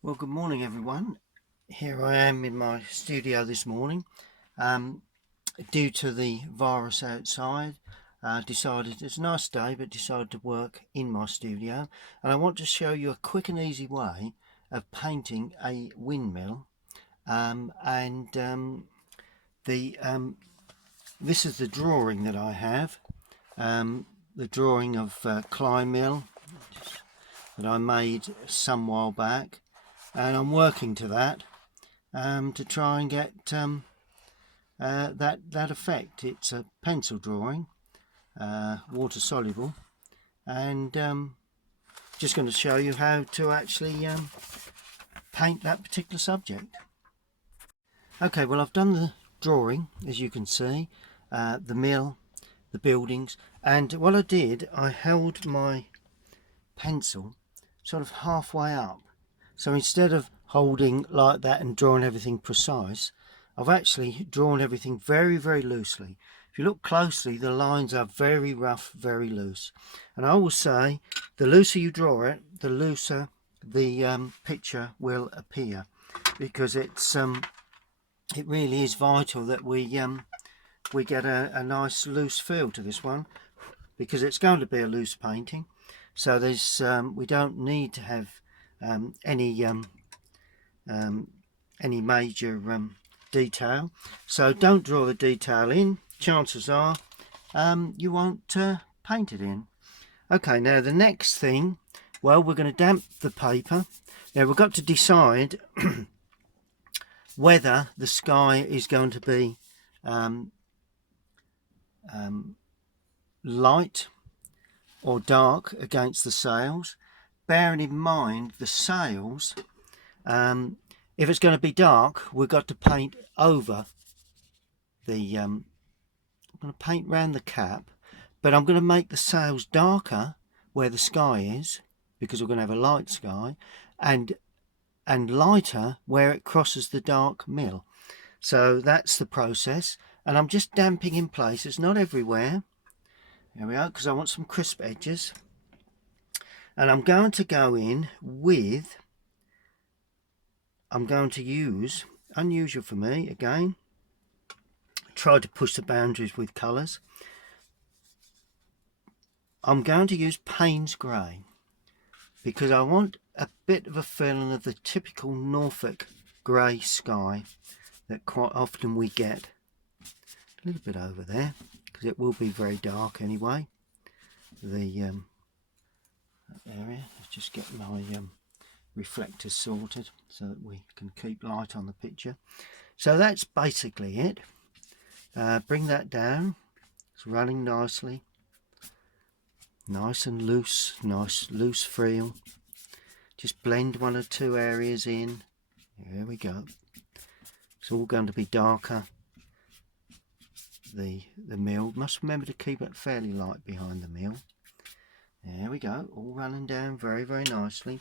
Well, good morning everyone. Here I am in my studio this morning. Due to the virus outside, decided it's a nice day, but decided to work in my studio. And I want to show you a quick and easy way of painting a windmill. And this is the drawing that I have. The drawing of Klein Mill that I made some while back, and I'm working to that. To try and get that effect. It's a pencil drawing, water soluble, and just going to show you how to actually paint that particular subject. Okay, well, I've done the drawing, as you can see, the mill, the buildings, and what I did, I held my pencil sort of halfway up. So instead of holding like that and drawing everything precise, I've actually drawn everything very, very loosely. If you look closely, the lines are very rough, very loose. And I will say, the looser you draw it, the looser the picture will appear, because it really is vital that we get a nice loose feel to this one, because it's going to be a loose painting. So there's we don't need to have any major detail. So don't draw the detail in. Chances are you won't paint it in. Okay, now the next thing, well, we're going to damp the paper. Now we've got to decide whether the sky is going to be light or dark against the sails, bearing in mind the sails, if it's going to be dark, we've got to paint over the I'm going to paint round the cap, but I'm going to make the sails darker where the sky is, because we're going to have a light sky, and lighter where it crosses the dark mill. So that's the process, and I'm just damping in place. It's not everywhere. There we are, because I want some crisp edges. And I'm going to go in with, I'm going to use, unusual for me again, try to push the boundaries with colours. I'm going to use Payne's Grey, because I want a bit of a feeling of the typical Norfolk grey sky that quite often we get. A little bit over there, because it will be very dark anyway. The area, let's just get my reflectors sorted so that we can keep light on the picture. So that's basically it. Bring that down. It's running nicely, nice and loose, nice loose feel. Just blend one or two areas in. There we go. It's all going to be darker. The mill, must remember to keep it fairly light behind the mill. There we go, all running down very, very nicely.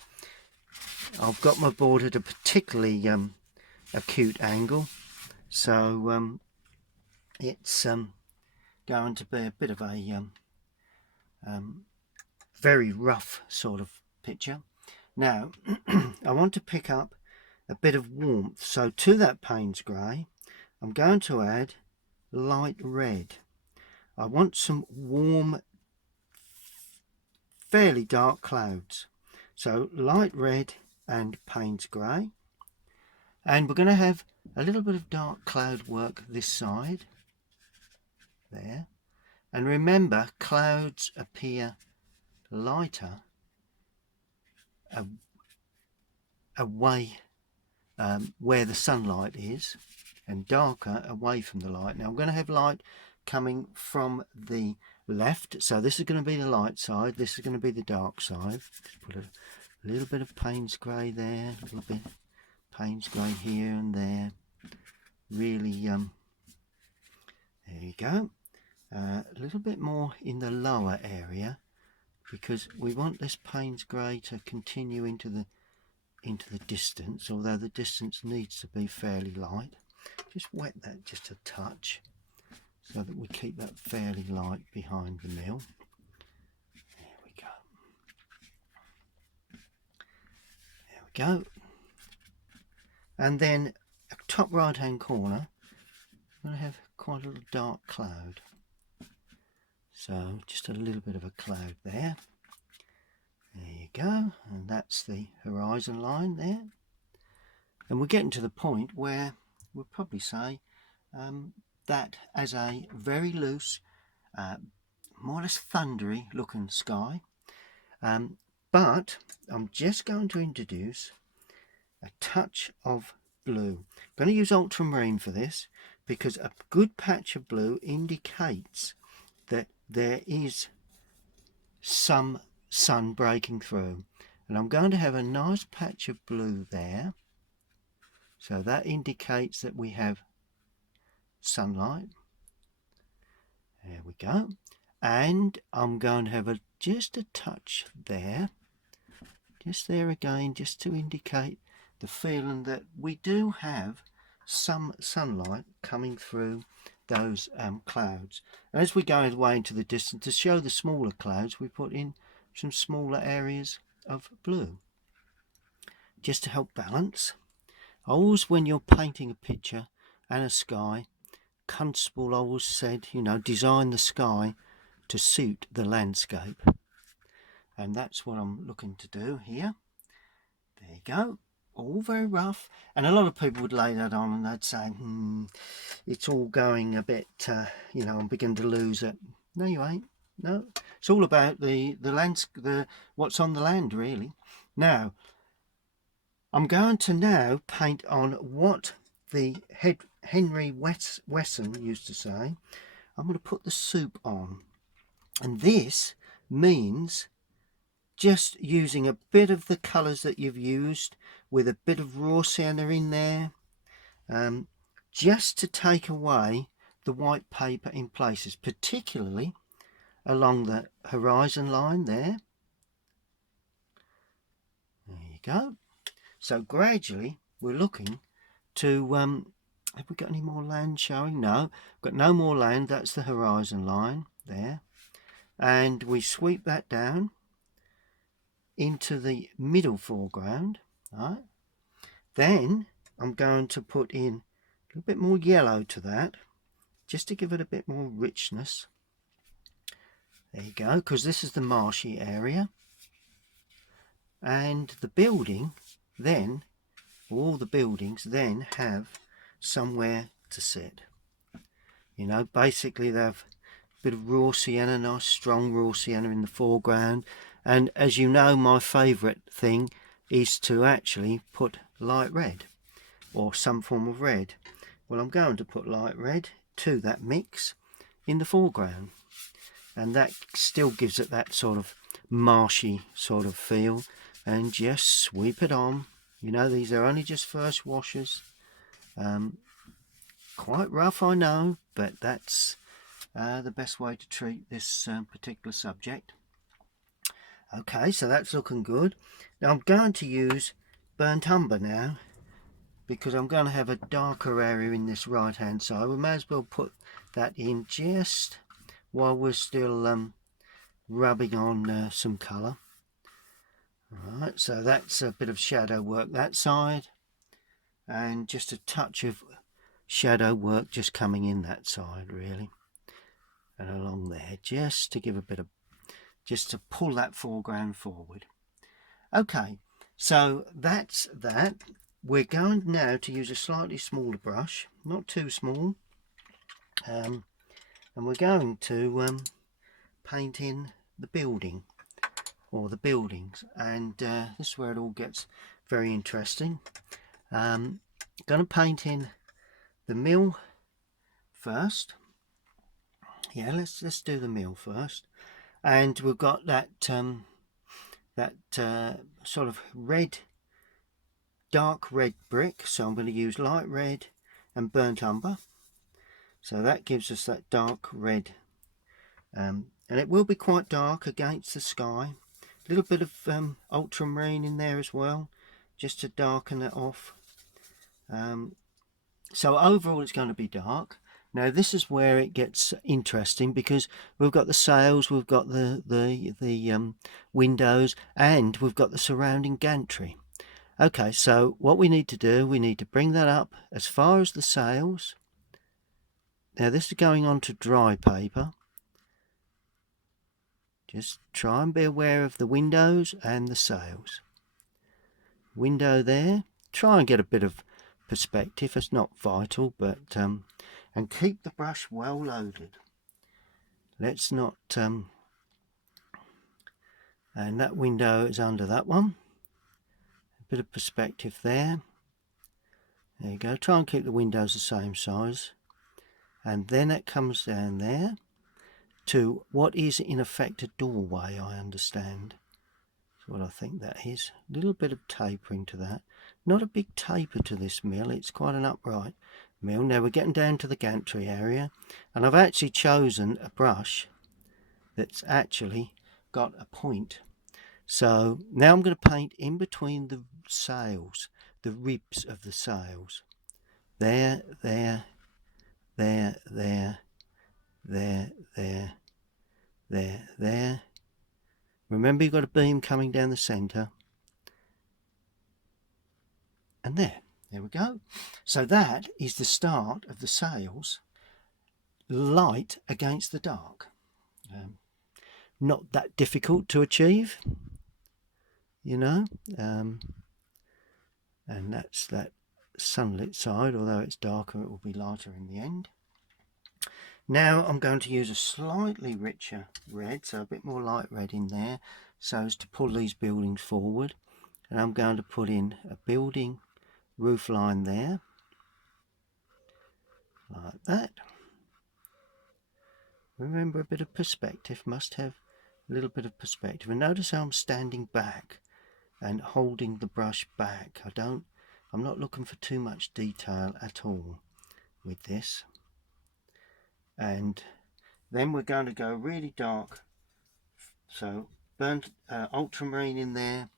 I've got my board at a particularly acute angle, so it's going to be a bit of a very rough sort of picture. Now I want to pick up a bit of warmth, so to that Payne's Grey I'm going to add light red. I want some warm, fairly dark clouds. So light red and Payne's Grey. And we're going to have a little bit of dark cloud work this side. There. And remember, clouds appear lighter away where the sunlight is, and darker away from the light. Now I'm going to have light coming from the left, so this is going to be the light side, this is going to be the dark side. Just put a little bit of Payne's Grey there, a little bit Payne's Grey here and there. Really, there you go. A little bit more in the lower area, because we want this Payne's Grey to continue into the distance, although the distance needs to be fairly light. Just wet that just a touch so that we keep that fairly light behind the mill. There we go. There we go. And then top right hand corner, I'm going to have quite a little dark cloud. So just a little bit of a cloud there. There you go. And that's the horizon line there. And we're getting to the point where we'll probably say that as a very loose, more or less thundery looking sky. But I'm just going to introduce a touch of blue. I'm going to use ultramarine for this because a good patch of blue indicates that there is some sun breaking through. And I'm going to have a nice patch of blue there. So that indicates that we have sunlight. There we go. And I'm going to have just a touch there. Just there again, just to indicate the feeling that we do have some sunlight coming through those clouds. And as we go away into the distance, to show the smaller clouds, we put in some smaller areas of blue, just to help balance. Always when you're painting a picture and a sky, Constable always said, you know, design the sky to suit the landscape. And that's what I'm looking to do here. There you go. All very rough. And a lot of people would lay that on and they'd say, it's all going a bit, you know, I'm beginning to lose it. No, you ain't. No, it's all about the what's on the land, really. Now, I'm going to now paint on what the Henry Wesson used to say. I'm going to put the soup on. And this means just using a bit of the colours that you've used with a bit of raw sienna in there, just to take away the white paper in places, particularly along the horizon line there. There you go. So gradually we're looking to, have we got any more land showing? No, got no more land. That's the horizon line there. And we sweep that down into the middle foreground. Right. Then I'm going to put in a little bit more yellow to that, just to give it a bit more richness. There you go, because this is the marshy area. And the building then, all the buildings then have somewhere to sit. You know, basically they have a bit of raw sienna, nice strong raw sienna in the foreground. And as you know, my favourite thing is to actually put light red or some form of red. Well, I'm going to put light red to that mix in the foreground, and that still gives it that sort of marshy sort of feel. And just sweep it on. You know, these are only just first washes. Quite rough, I know, but that's the best way to treat this particular subject. Okay, so that's looking good. Now I'm going to use burnt umber now, because I'm going to have a darker area in this right hand side. We may as well put that in just while we're still rubbing on some colour. Alright, so that's a bit of shadow work that side, and just a touch of shadow work just coming in that side, really, and along there, just to give a bit of, just to pull that foreground forward. Okay, so that's that. We're going now to use a slightly smaller brush, not too small, and we're going to paint in the building, or the buildings, and this is where it all gets very interesting. Going to paint in the mill first. Yeah, let's do the mill first. And we've got that sort of red, dark red brick, so I'm going to use light red and burnt umber, so that gives us that dark red, and it will be quite dark against the sky. A little bit of ultramarine in there as well, just to darken it off. So overall it's going to be dark. Now this is where it gets interesting, because we've got the sails, we've got the windows, and we've got the surrounding gantry. Okay, so what we need to do, we need to bring that up as far as the sails. Now this is going on to dry paper. Just try and be aware of the windows and the sails. Window there. Try and get a bit of perspective. It's not vital, but and keep the brush well loaded. Let's not and that window is under that one. A bit of perspective there. There you go. Try and keep the windows the same size. And then it comes down there to what is in effect a doorway, I understand. That's what I think that is. A little bit of tapering to that. Not a big taper to this mill. It's quite an upright mill. Now we're getting down to the gantry area. And I've actually chosen a brush that's actually got a point. So now I'm going to paint in between the sails, the ribs of the sails. There, there, there, there, there, there, there, there. Remember, you've got a beam coming down the centre. And there we go. So that is the start of the sails, light against the dark. Not that difficult to achieve, you know. And that's that sunlit side, although it's darker, it will be lighter in the end. Now I'm going to use a slightly richer red, so a bit more light red in there, so as to pull these buildings forward. And I'm going to put in a building roof line there, like that. Remember, a bit of perspective, must have a little bit of perspective. And notice how I'm standing back and holding the brush back. I'm not looking for too much detail at all with this. And then we're going to go really dark, so burnt ultramarine in there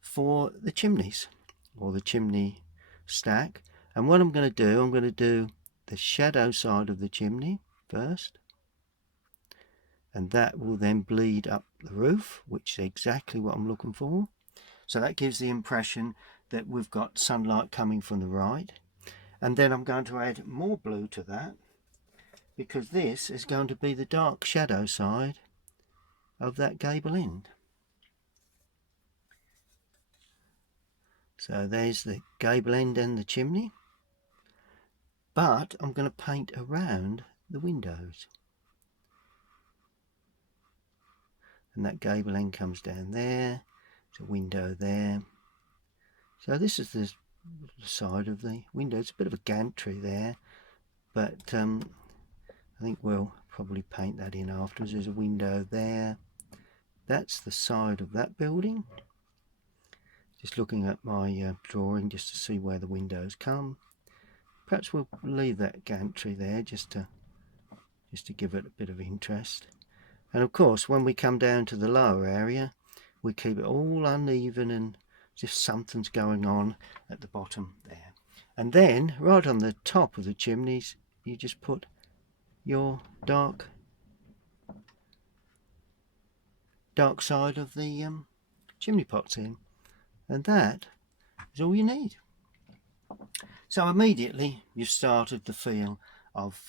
for the chimneys, or the chimney stack. And what I'm going to do the shadow side of the chimney first, and that will then bleed up the roof, which is exactly what I'm looking for. So that gives the impression that we've got sunlight coming from the right. And then I'm going to add more blue to that, because this is going to be the dark shadow side of that gable end. So there's the gable end and the chimney, but I'm going to paint around the windows. And that gable end comes down there, there's a window there. So this is the side of the window. It's a bit of a gantry there, but I think we'll probably paint that in afterwards. There's a window there. That's the side of that building. Just looking at my drawing just to see where the windows come. Perhaps we'll leave that gantry there just to give it a bit of interest. And of course, when we come down to the lower area, we keep it all uneven and as if something's going on at the bottom there. And then right on the top of the chimneys, you just put your dark side of the chimney pots in, and that is all you need. So immediately you've started the feel of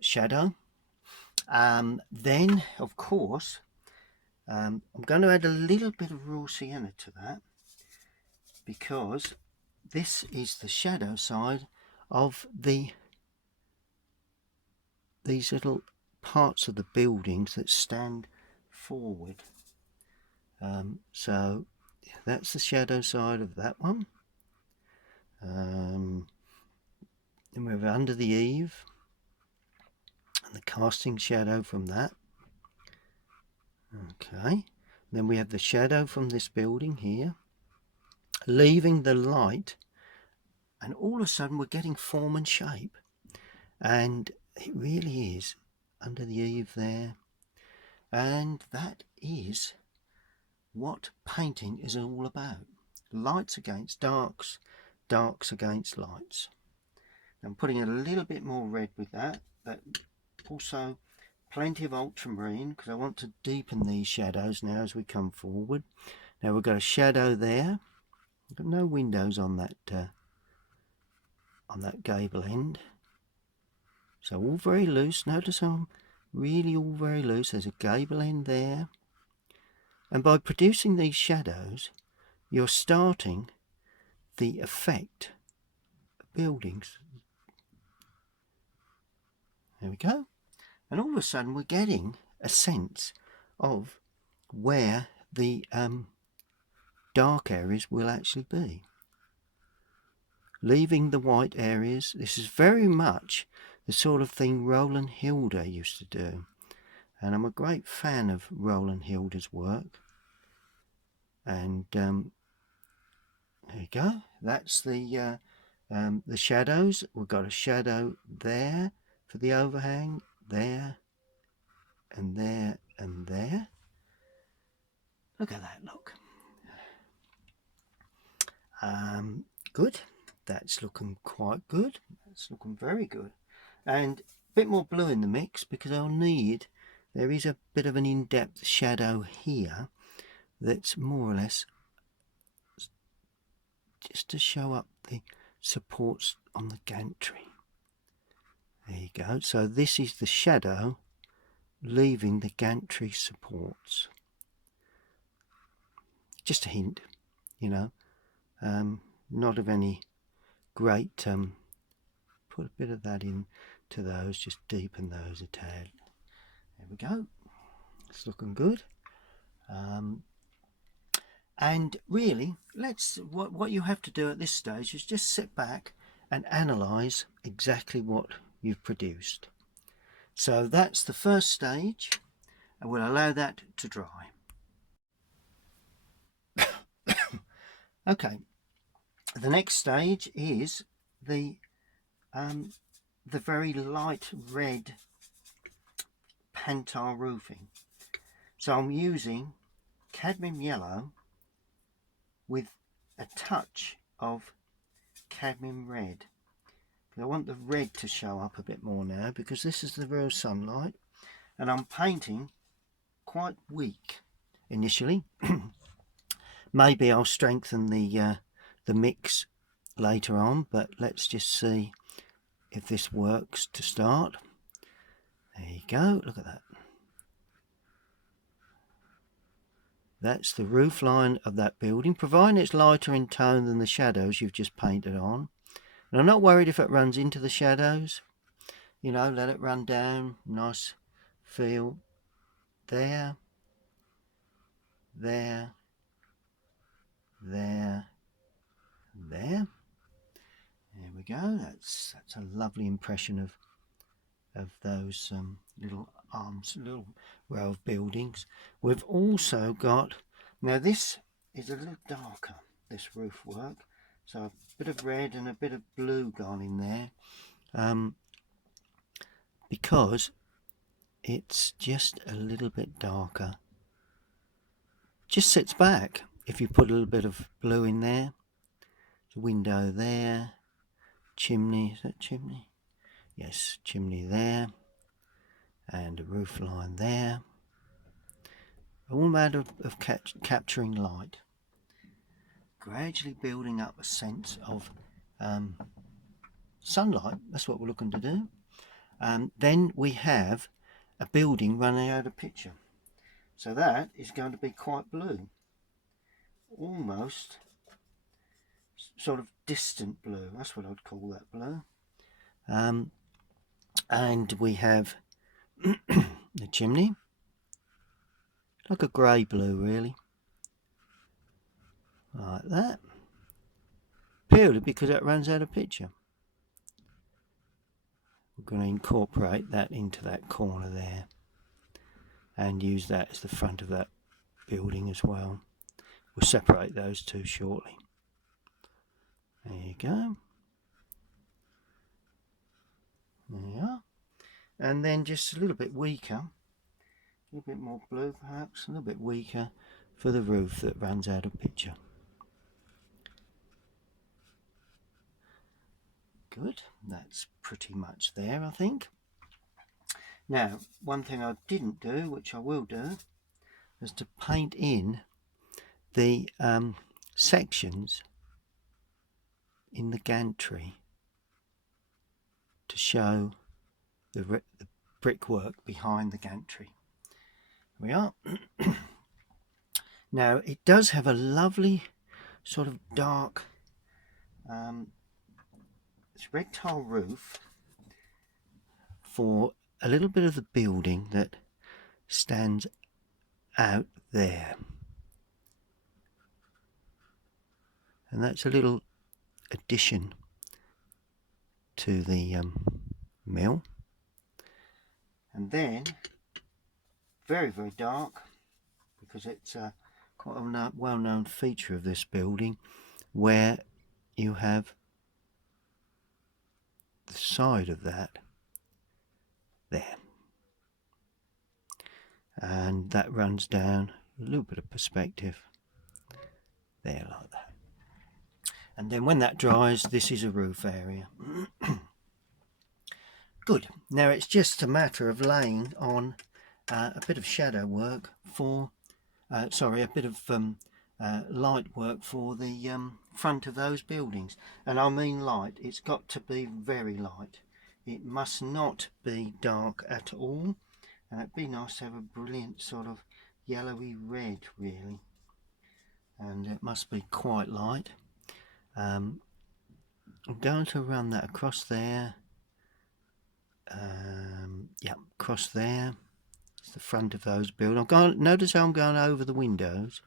shadow. Then of course I'm going to add a little bit of raw sienna to that, because this is the shadow side of these little parts of the buildings that stand forward. So that's the shadow side of that one. And we're under the eave and the casting shadow from that. Okay, then we have the shadow from this building here, leaving the light, and all of a sudden we're getting form and shape, and it really is under the eave there. And that is what painting is all about. Lights against darks, darks against lights. I'm putting a little bit more red with that, but also plenty of ultramarine, because I want to deepen these shadows now as we come forward. Now we've got a shadow there, I've got no windows on that gable end, so all very loose. Notice I'm really all very loose. There's a gable end there, and by producing these shadows you're starting the effect of buildings. There we go. And all of a sudden we're getting a sense of where the dark areas will actually be, leaving the white areas. This is very much the sort of thing Roland Hilder used to do, and I'm a great fan of Roland Hilder's work. And there you go. That's the shadows. We've got a shadow there for the overhang, there and there and there. Look at that, look. Good. That's looking quite good. That's looking very good. And a bit more blue in the mix, because I'll need, there is a bit of an in-depth shadow here that's more or less just to show up the supports on the gantry. There you go. So this is the shadow leaving the gantry supports. Just a hint, you know, not of any great, put a bit of that in to those, just deepen those a tad. There we go. It's looking good. And really, what you have to do at this stage is just sit back and analyze exactly what you've produced. So that's the first stage, and we'll allow that to dry. Okay, the next stage is the very light red Pantar roofing. So I'm using cadmium yellow with a touch of cadmium red. I want the red to show up a bit more now, because this is the real sunlight, and I'm painting quite weak initially. Maybe I'll strengthen the mix later on, but let's just see if this works to start. There you go, look at that. That's the roof line of that building, providing it's lighter in tone than the shadows you've just painted on. And I'm not worried if it runs into the shadows. You know, let it run down, nice feel. There, there, there, there. There we go. That's a lovely impression of those little arms, little row of buildings. We've also got, now this is a little darker, this roof work, so a bit of red and a bit of blue gone in there, because it's just a little bit darker. Just sits back if you put a little bit of blue in there. The window there, chimney, is that chimney? Yes, chimney there, and a roof line there. All matter of capturing light, gradually building up a sense of sunlight. That's what we're looking to do. Then we have a building running out of picture, so that is going to be quite blue, almost sort of distant blue. That's what I'd call that blue. And we have the chimney, like a grey blue really, like that, purely because it runs out of picture. We're going to incorporate that into that corner there and use that as the front of that building as well. We'll separate those two shortly. There you go. There you are. And then just a little bit weaker, a little bit more blue perhaps, a little bit weaker for the roof that runs out of picture. Good, that's pretty much there, I think. Now, one thing I didn't do, which I will do, is to paint in the sections in the gantry to show the brickwork behind the gantry. Here we are. Now it does have a lovely sort of dark red tile roof for a little bit of the building that stands out there, and that's a little addition to the mill. And then very dark, because it's quite a well-known feature of this building, where you have the side of that there, and that runs down a little bit of perspective there like that. And then when that dries, this is a roof area. Good. Now it's just a matter of laying on a bit of shadow work for a bit of light work for the front of those buildings. And I mean light, it's got to be very light. It must not be dark at all, and it'd be nice to have a brilliant sort of yellowy red really, and it must be quite light. I'm going to run that across there. Yeah, across there. It's the front of those buildings. Notice how I'm going over the windows,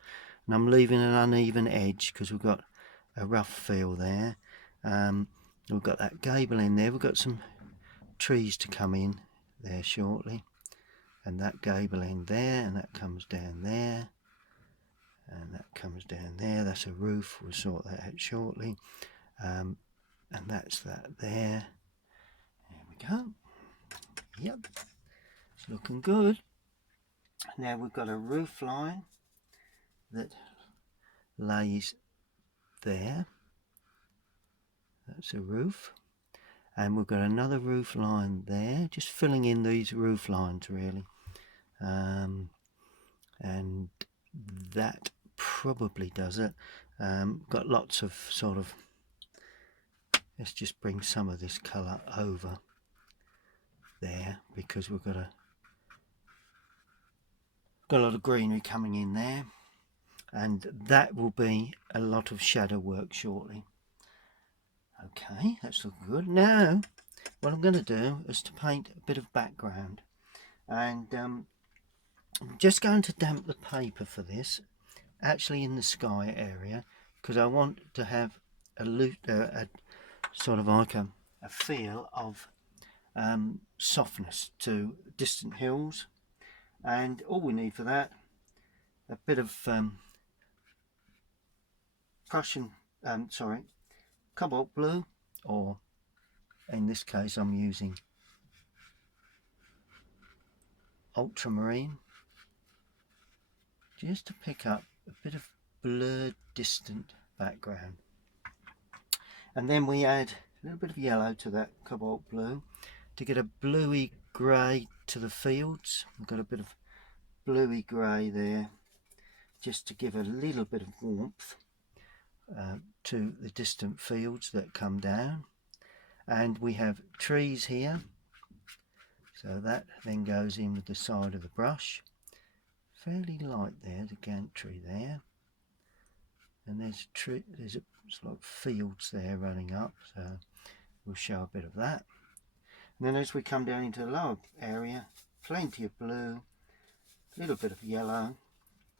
and I'm leaving an uneven edge because we've got a rough feel there. We've got that gable in there. We've got some trees to come in there shortly, and that gable end there, and that comes down there, and that comes down there. That's a roof. We'll sort that out shortly. And that's that there. There we go. Yep, it's looking good. Now we've got a roof line that lays there. That's a roof. And we've got another roof line there, just filling in these roof lines really. And that probably does it. Got lots of sort of, let's just bring some of this colour over there, because we've got a lot of greenery coming in there, and that will be a lot of shadow work shortly. Okay, that's looking good. Now what I'm going to do is to paint a bit of background, and I'm just going to damp the paper for this, actually in the sky area, because I want to have a sort of like a feel of softness to distant hills. And all we need for that, a bit of cobalt blue, or in this case I'm using ultramarine, just to pick up a bit of blurred distant background. And then we add a little bit of yellow to that cobalt blue to get a bluey grey to the fields. We've got a bit of bluey grey there, just to give a little bit of warmth to the distant fields that come down. And we have trees here, so that then goes in with the side of the brush. Fairly light there, the gantry there, and there's like fields there running up, so we'll show a bit of that. And then as we come down into the lower area, plenty of blue, a little bit of yellow,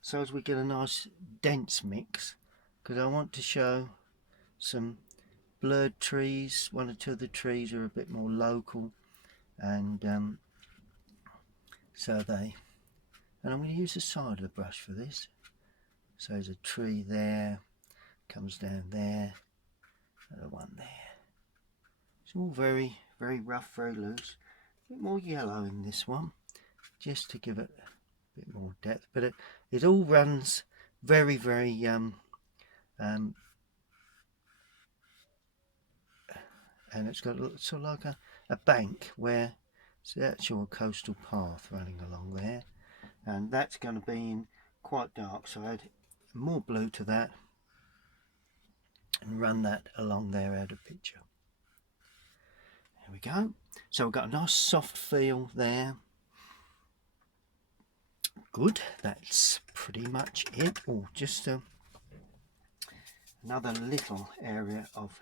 so as we get a nice dense mix, because I want to show some blurred trees. One or two of the trees are a bit more local, and and I'm going to use the side of the brush for this. So there's a tree there, comes down there, another one there. It's all very rough, very loose. A bit more yellow in this one, just to give it a bit more depth. But it all runs very and it's got sort of like a bank where it's the actual coastal path running along there, and that's going to be in quite dark, so I add more blue to that. and run that along there out of picture. There we go. So we've got a nice soft feel there. Good, that's pretty much it. Oh, just another little area of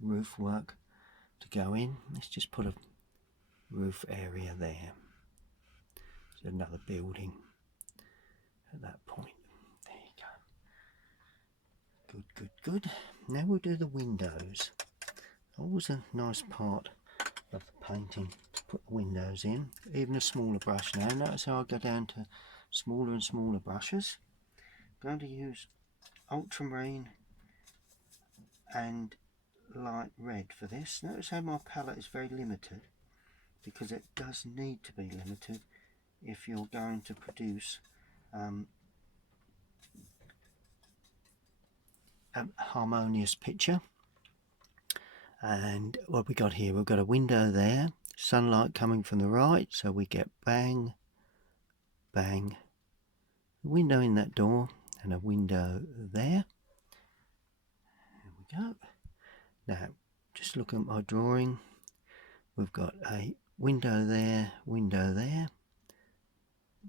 roof work to go in. Let's just put a roof area there. There's another building at that point. There you go. Good, good, good. Now we'll do the windows. Always a nice part of the painting to put the windows in. Even a smaller brush now. Notice how I go down to smaller and smaller brushes. I'm going to use ultramarine and light red for this. Notice how my palette is very limited, because it does need to be limited if you're going to produce a harmonious picture. And what we got here, we've got a window there, sunlight coming from the right, so we get bang, bang, a window in that door and a window there. There we go. Now just look at my drawing. We've got a window there, window there,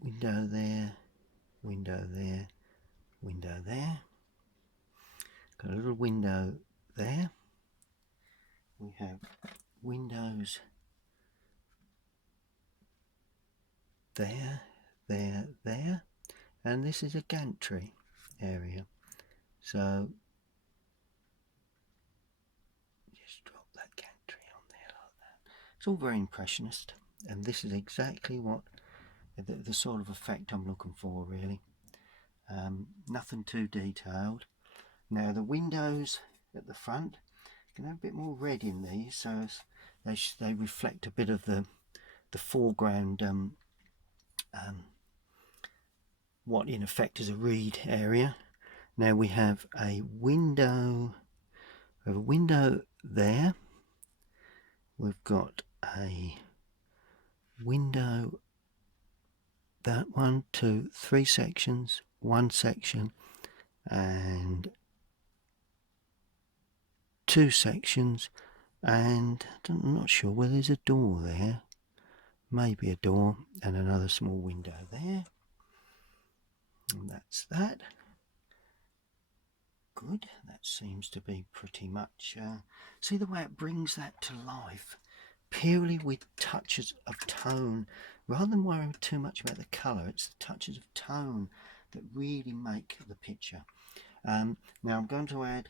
window there, window there, window there. Got a little window there. We have windows there, there, there, and this is a gantry area. So just drop that gantry on there like that. It's all very impressionist, and this is exactly what the sort of effect I'm looking for, really. Nothing too detailed. Now the windows at the front, you can have a bit more red in these, so they reflect a bit of the foreground, what in effect is a reed area. Now we have a window there. We've got a window, that 1, 2, 3 sections, 1 section, and 2 sections, and I'm not sure whether there's a door there. Maybe a door, and another small window there. And that's that. Good. That seems to be pretty much. See the way it brings that to life, purely with touches of tone, rather than worrying too much about the colour. It's the touches of tone that really make the picture. Now I'm going to add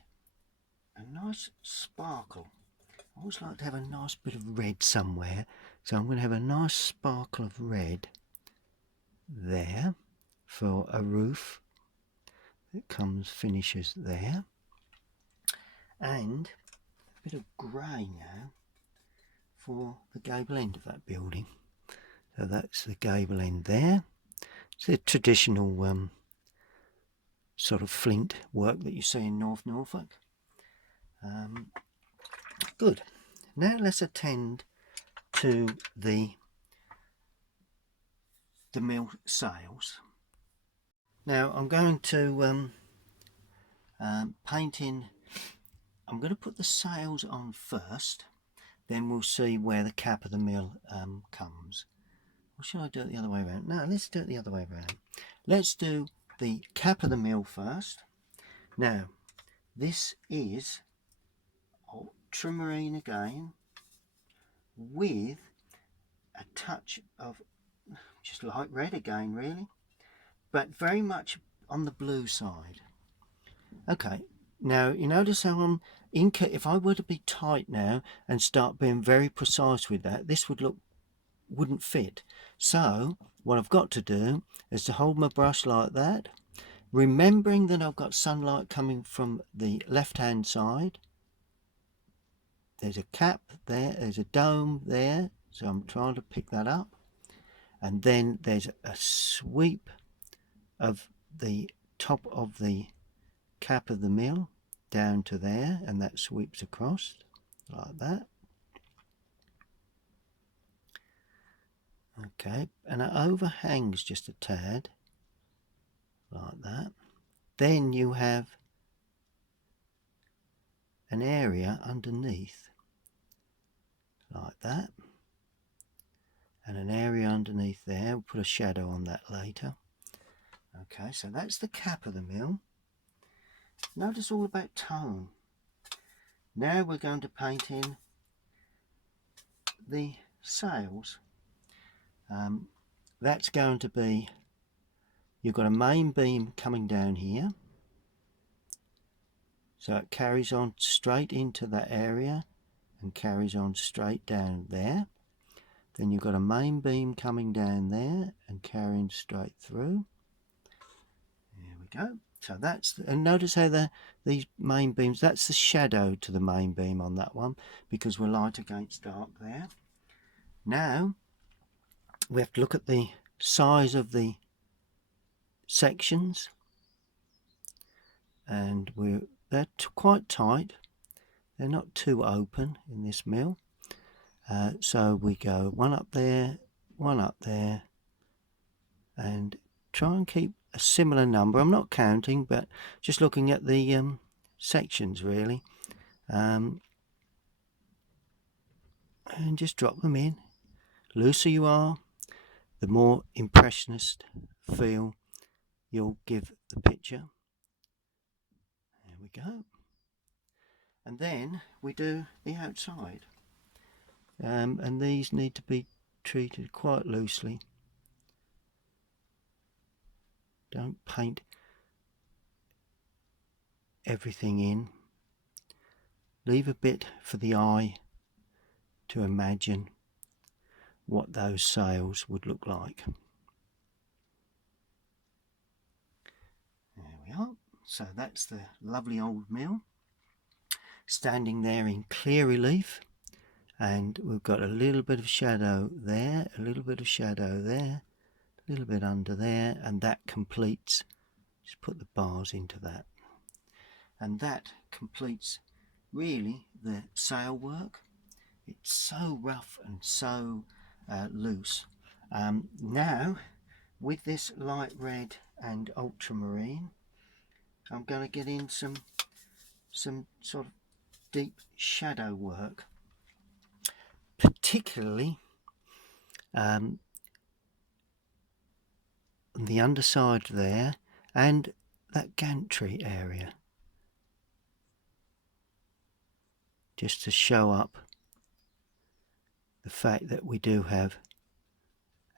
a nice sparkle. I always like to have a nice bit of red somewhere, so I'm going to have a nice sparkle of red there for a roof that finishes there, and a bit of grey now for the gable end of that building. So that's the gable end there. It's a traditional sort of flint work that you see in North Norfolk. Good. Now let's attend to the mill sails. Now I'm going to paint in. I'm going to put the sails on first, then we'll see where the cap of the mill comes. Or should I do it the other way around? No, let's do it the other way around. Let's do the cap of the mill first. Now this is ultramarine again, with a touch of just light red again, really, but very much on the blue side. Okay, now you notice how I'm if I were to be tight now and start being very precise with that, this wouldn't fit. So what I've got to do is to hold my brush like that, remembering that I've got sunlight coming from the left hand side. There's a cap there, there's a dome there, so I'm trying to pick that up. And then there's a sweep of the top of the cap of the mill down to there, and that sweeps across like that. Okay, and it overhangs just a tad like that. then you have an area underneath like that, and an area underneath there. We'll put a shadow on that later. Okay, so that's the cap of the mill. Notice all about tone. Now we're going to paint in the sails. That's going to be, you've got a main beam coming down here, so it carries on straight into that area and carries on straight down there. Then you've got a main beam coming down there and carrying straight through. There we go. So that's, and notice how these main beams, that's the shadow to the main beam on that one, because we're light against dark there. Now we have to look at the size of the sections, and they're quite tight. They're not too open in this mill. So we go one up there, and try and keep a similar number. I'm not counting, but just looking at the sections really, and just drop them in. Looser you are, the more impressionist feel you'll give the picture. There we go. And then we do the outside, and these need to be treated quite loosely. Don't paint everything in. Leave a bit for the eye to imagine what those sails would look like. There we are. So that's the lovely old mill standing there in clear relief, and we've got a little bit of shadow there, a little bit of shadow there, a little bit under there, and that completes, just put the bars into that, and that completes really the sail work. It's so rough and so loose. Now with this light red and ultramarine, I'm going to get in some sort of deep shadow work, particularly on the underside there and that gantry area, just to show up the fact that we do have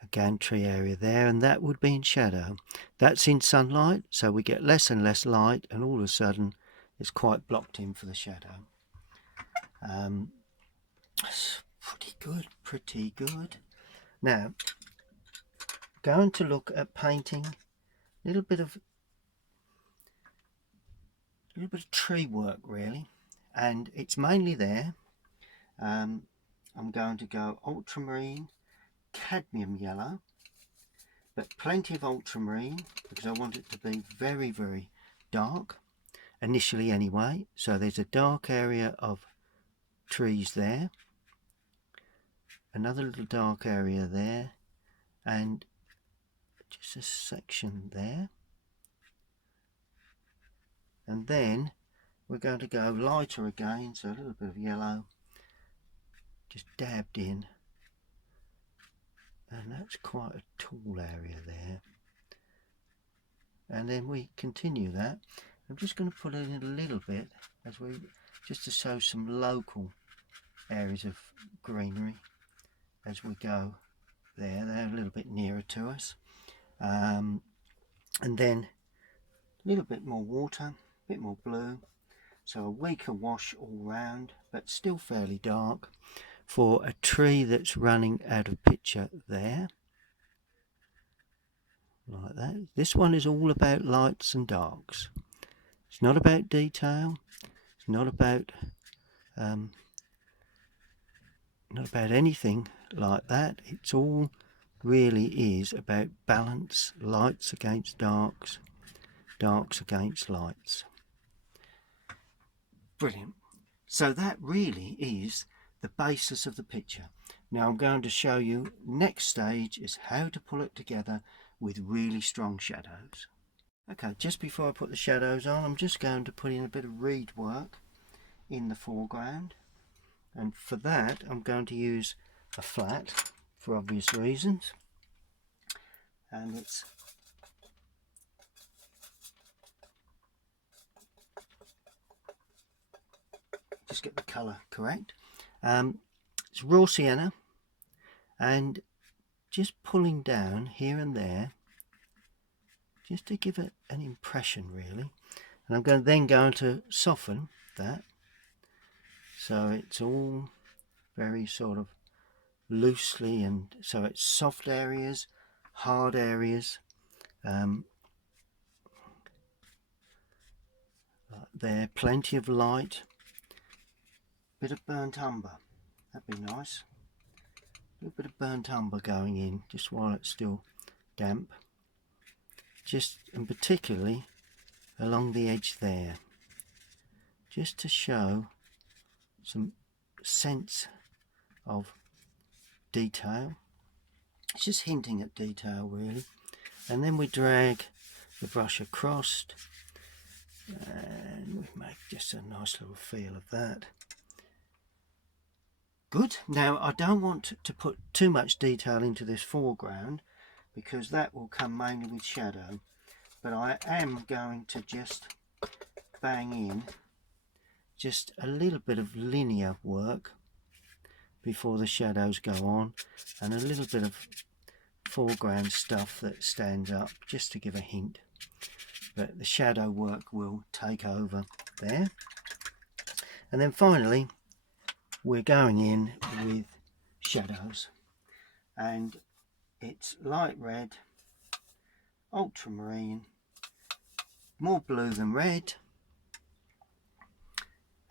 a gantry area there, and that would be in shadow. That's in sunlight, so we get less and less light, and all of a sudden it's quite blocked in for the shadow. Pretty good. Now, going to look at painting a little bit of tree work really, and it's mainly there. I'm going to go ultramarine, cadmium yellow, but plenty of ultramarine because I want it to be very, very dark initially anyway. So there's a dark area of trees there, another little dark area there, and just a section there. And then we're going to go lighter again, so a little bit of yellow just dabbed in, and that's quite a tall area there. And then we continue that. I'm just going to put in a little bit just to show some local areas of greenery as we go there. They're a little bit nearer to us, and then a little bit more water, a bit more blue, so a weaker wash all round but still fairly dark for a tree that's running out of picture there, like that. This one is all about lights and darks. It's not about detail, it's not about anything like that. It's all really is about balance, lights against darks, darks against lights. Brilliant. So that really is the basis of the picture. Now I'm going to show you, next stage is how to pull it together with really strong shadows. Okay, just before I put the shadows on, I'm just going to put in a bit of reed work in the foreground, and for that I'm going to use a flat for obvious reasons, and it's just get the colour correct. It's raw sienna, and just pulling down here and there just to give it an impression really, and I'm then going to soften that so it's all very sort of loosely, and so it's soft areas, hard areas, there, plenty of light, bit of burnt umber, that'd be nice, a little bit of burnt umber going in just while it's still damp, just and particularly along the edge there, just to show some sense of detail. It's just hinting at detail really, and then we drag the brush across and we make just a nice little feel of that. Good. Now I don't want to put too much detail into this foreground because that will come mainly with shadow, but I am going to just bang in just a little bit of linear work before the shadows go on, and a little bit of foreground stuff that stands up just to give a hint, but the shadow work will take over there. And then finally we're going in with shadows, and it's light red, ultramarine, more blue than red,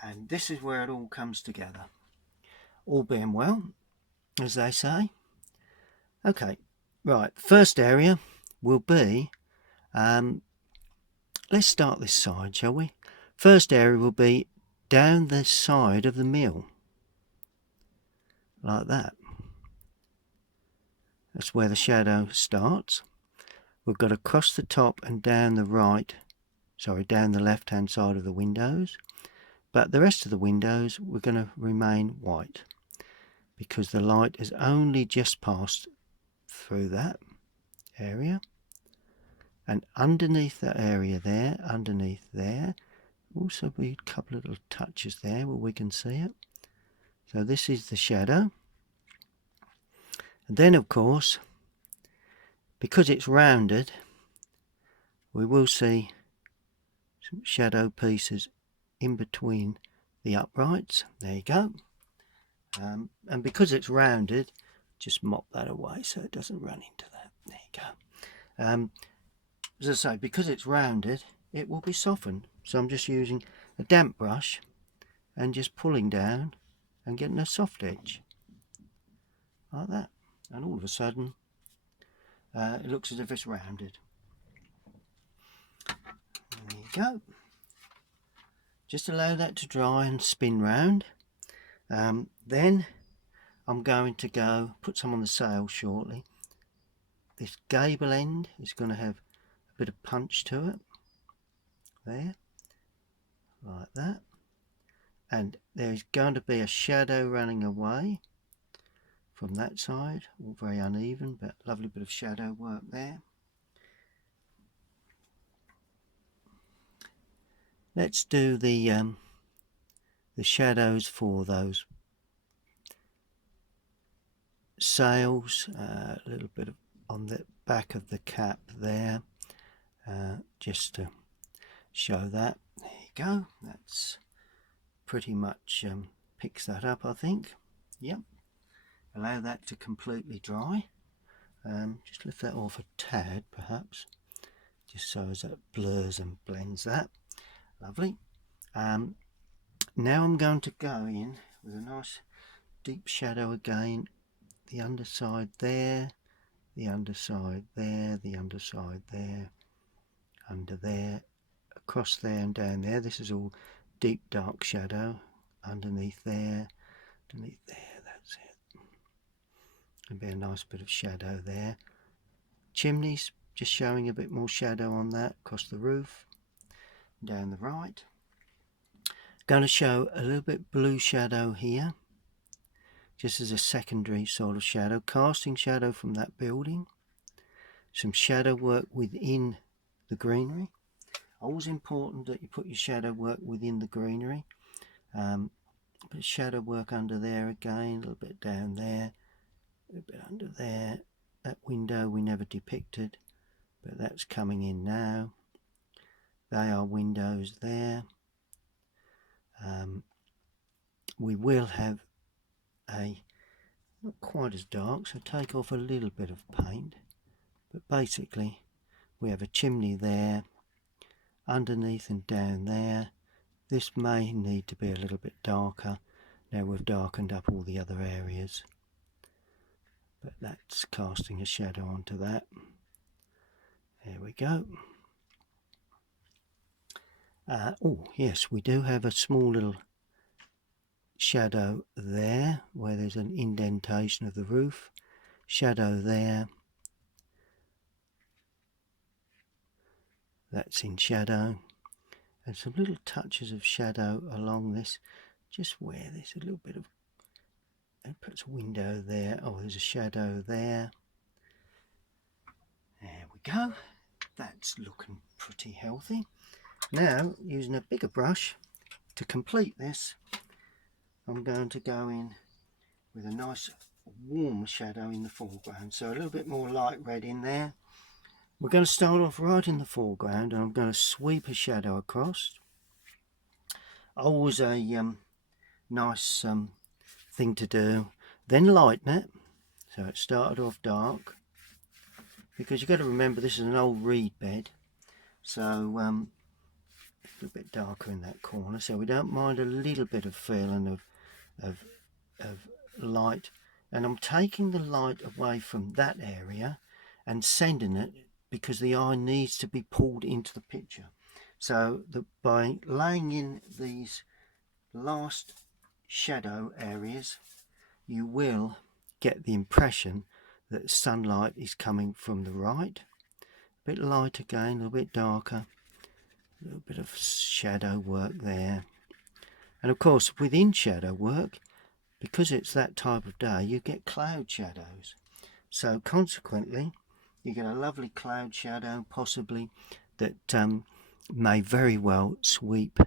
and this is where it all comes together, all being well, as they say. Okay, right, first area will be, let's start this side, shall we? First area will be down the side of the mill, like that. That's where the shadow starts. We've got across the top and down the down the left hand side of the windows, but the rest of the windows we're going to remain white because the light has only just passed through that area, and underneath that area there, underneath there, also be a couple of little touches there where we can see it. So this is the shadow, and then of course because it's rounded we will see some shadow pieces in between the uprights. There you go. And because it's rounded, just mop that away so it doesn't run into that. There you go. As I say, because it's rounded, it will be softened. So I'm just using a damp brush and just pulling down and getting a soft edge like that. And all of a sudden, it looks as if it's rounded. There you go. Just allow that to dry and spin round. Then I'm going to go put some on the sail shortly. This gable end is going to have a bit of punch to it. There, like that. And there's going to be a shadow running away from that side, all very uneven, but lovely bit of shadow work there. Let's do the shadows for those sails, a little bit of on the back of the cap there, just to show that. There you go, that's pretty much picks that up, I think. Yep. Allow that to completely dry. Just lift that off a tad perhaps, just so as it blurs and blends that. Lovely. Now I'm going to go in with a nice deep shadow again, the underside there, the underside there, the underside there, under there, across there and down there. This is all deep dark shadow, underneath there, that's it. There'll be a nice bit of shadow there. Chimneys, just showing a bit more shadow on that across the roof, down the right. Going to show a little bit blue shadow here, just as a secondary sort of shadow, casting shadow from that building. Some shadow work within the greenery. Always important that you put your shadow work within the greenery. A bit of shadow work under there again, a little bit down there, a little bit under there. That window we never depicted, but that's coming in now. They are windows there. We will have a, not quite as dark, so take off a little bit of paint, but basically we have a chimney there, underneath and down there. This may need to be a little bit darker. Now we've darkened up all the other areas, but that's casting a shadow onto that. There we go. Oh yes, we do have a small little shadow there where there's an indentation of the roof. Shadow there. That's in shadow. And some little touches of shadow along this, just where there's a little bit of, it puts a window there. Oh, there's a shadow there. There we go. That's looking pretty healthy. Now, using a bigger brush to complete this, I'm going to go in with a nice warm shadow in the foreground. So a little bit more light red in there. We're going to start off right in the foreground, and I'm going to sweep a shadow across. Always a nice thing to do. Then lighten it. So it started off dark, because you've got to remember this is an old reed bed. So a little bit darker in that corner, so we don't mind a little bit of feeling of light. And I'm taking the light away from that area and sending it, because the eye needs to be pulled into the picture. So by laying in these last shadow areas, you will get the impression that sunlight is coming from the right. A bit light again, a little bit darker, a little bit of shadow work there. And of course, within shadow work, because it's that type of day, you get cloud shadows. So consequently, you get a lovely cloud shadow, possibly, that may very well sweep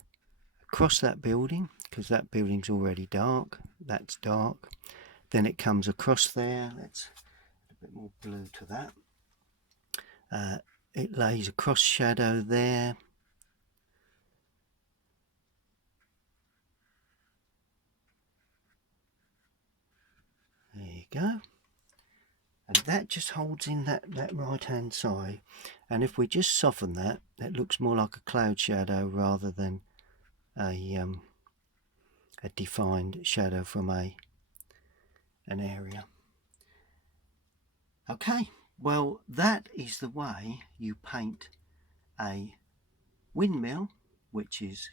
across that building, because that building's already dark. That's dark. Then it comes across there. Let's add a bit more blue to that. It lays across shadow there. There you go. And that just holds in that right hand side. And if we just soften that, that looks more like a cloud shadow rather than a defined shadow from an area. Okay, well, that is the way you paint a windmill, which is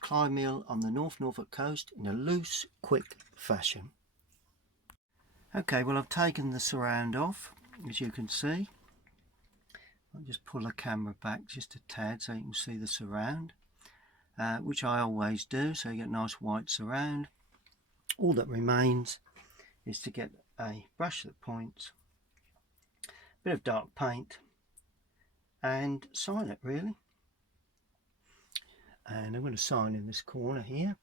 Clyde Mill on the North Norfolk coast, in a loose, quick fashion. Okay, well, I've taken the surround off, as you can see. I'll just pull the camera back just a tad so you can see the surround, which I always do, so you get a nice white surround. All that remains is to get a brush that points, a bit of dark paint, and sign it, really. And I'm going to sign in this corner here.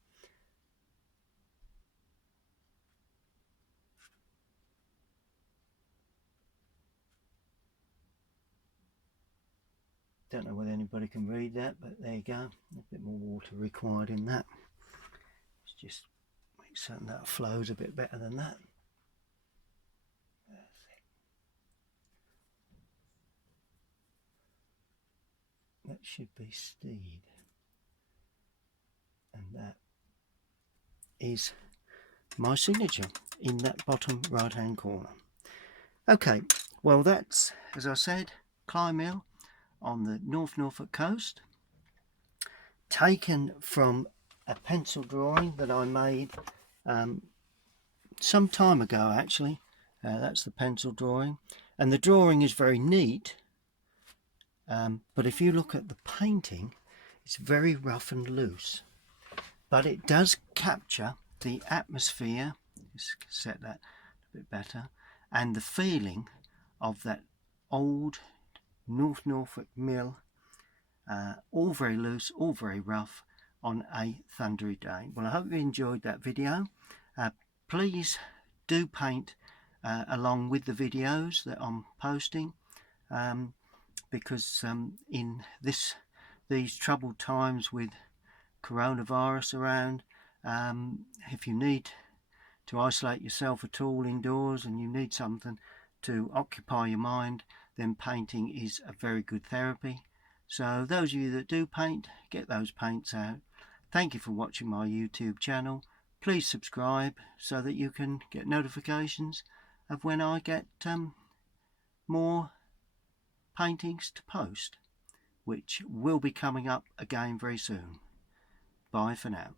Don't know whether anybody can read that, but there you go. A bit more water required in that. Let's just make certain that flows a bit better than that. That's it. That should be Steed. And that is my signature in that bottom right hand corner. Okay, well, that's, as I said, Clyde Mill on the North Norfolk coast, taken from a pencil drawing that I made some time ago, actually, That's the pencil drawing, and the drawing is very neat, but if you look at the painting, it's very rough and loose, but it does capture the atmosphere. Let's set that a bit better, and the feeling of that old North Norfolk mill, all very loose, all very rough on a thundery day. Well, I hope you enjoyed that video. Please do paint along with the videos that I'm posting, because in these troubled times with coronavirus around, if you need to isolate yourself at all indoors and you need something to occupy your mind, then painting is a very good therapy. So those of you that do paint, get those paints out. Thank you for watching my YouTube channel. Please subscribe so that you can get notifications of when I get more paintings to post, which will be coming up again very soon. Bye for now.